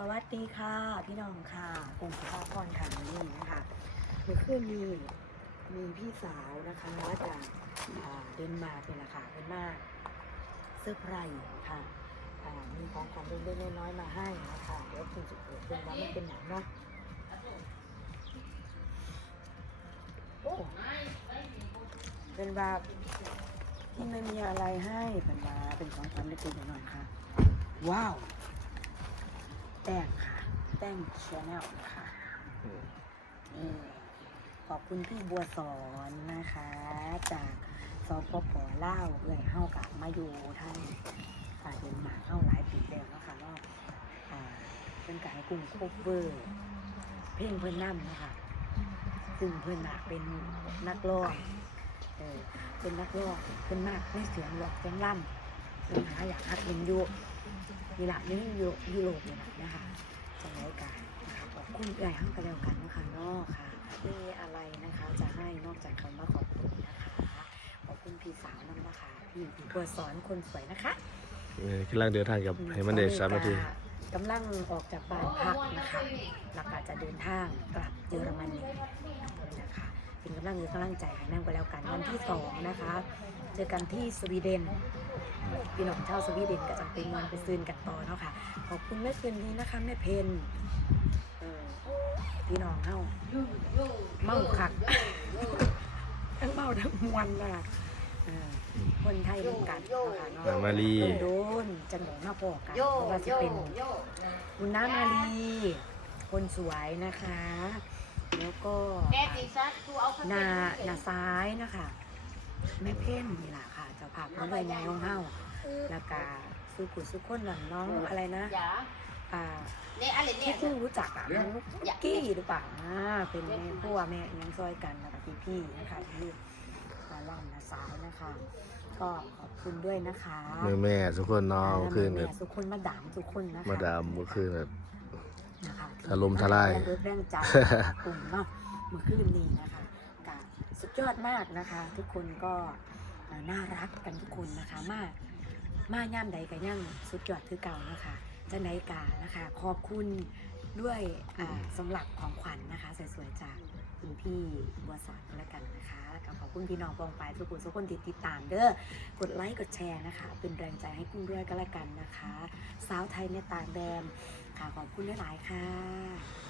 สวัสดีค่ะ พี่น้องค่ะกลุ่มสุภาพรค่ะนี่นะคะเมื่อคืนนี้มีพี่สาวนะคะจากเดนมาร์กเนี่ยแหละค่ะเป็นมากเซอร์ไพรค่ะอ่ามีของขวัญเล็กๆน้อยๆมาให้นะคะเดี๋ยวคุณจะเกิดขึ้นว่ามันเป็นหนังเนาะโอ้เป็นแบบที่ไม่มีอะไรให้เป็นมาเป็นของขวัญเล็กๆน้อยๆค่ะ ว้าว แต้งค่ะ แต้งชาแนลนะคะนี่ขอบคุณพี่บัวสอนนะคะ จากสปปลาเอ่ยเฮากับมาอยู่ท่านอ่าเดนมาร์กเฮาหลายปีแล้วนะคะเนาะอ่าเป็นกายกลุ่มโคเวอร์ เพลงเพื่อนนั่นะคะซึ่งเพื่อนน่ะเป็นนักร้องเออเป็นนักร้องเป็นมากในเสียงหลอกเสียงล่ำเป็นหาอยากฮักเล่นยู่ นี่แหละนี่ยุยุโรปเนี่ยนะนะคะจะไว้กันนะคะขอบคุณใหญ่ห้างกันแล้วกันนะคะนอกค่ะมีอะไรนะคะจะให้นอกจากคำว่าขอบคุณนะคะขอบคุณพี่สาวน้ำนะคะพี่พี่บัวสอนคนสวยนะคะเออกำลังเดินทางกับให้มันเดชสามนาทีกำลังออกจากบ้านพักนะคะแล้วก็จะเดินทางกลับเยอรมนีนะคะเป็นกำลังเงินกำลังใจให้นั่งไปแล้วกันวันที่สองนะคะ เจอกันที่สวีเดน พี่น้องชาวสวีเดนก็จะเป็นวันไปซื้นกันต่อเนาะค่ะ ขอบคุณแม่คืนนี้นะคะแม่เพนเออพี่น้องเฮาเมาคักทั้งเมาทั้งมวนนะคะเออคนไทยเหมือนกันเนาะค่ะเนาะนามารีโดนจังหวะมาพอกันเพราะว่าจะเป็นคุณน้ามาลี คนสวยนะคะ แล้วก็แกตีซัดกูเอาข้าวนานาซ้ายนะคะ แม่เพ่นนี่แหละค่ะเจะพาพน้องใบไงของเฮาแล้วก็สุขุสุขคนหลังน้องอะไรนะอย่าอ่าเนี่ยอะไรเนี่ที่ยเพิ่งรู้จักอะน้องนุ๊กกี้หรือเปล่าอ่าเป็นแม่พ่อแม่เอียงซอยกันนะคะพี่พี่ๆนะคะที่มาล่ำนาซ้ายนะคะ ก็ขอบคุณด้วยนะคะแม่แม่ทุกคนเนอนคืนแบบแม่สุขคนมาดามสุขคนนะคะมาดามเมื่อคืนแบบนะคะถล่มทลายเรื่องใจกลุ่มเนาะเมื่อคืนนี้นะคะกะ สุดยอดมากนะคะ ทุกคนก็น่ารักกันทุกคนนะคะ มากมาย่ามใดกันย่างสุดยอดคือเก่านะคะจะไหนกานะคะ ขอบคุณด้วยอ่าสำหรับของขวัญนะคะสวยๆจากคุณพี่บัวสอนก็แล้วกันนะคะกับขอบคุณพี่น้องปองไปทุกคนทุกคนติดติดตามเด้อกดไลค์กดแชร์นะคะ เป็นแรงใจให้กุ้งด้วยก็แล้วกันนะคะ สาวไทยในต่างแดนค่ะขอบคุณหลายๆค่ะ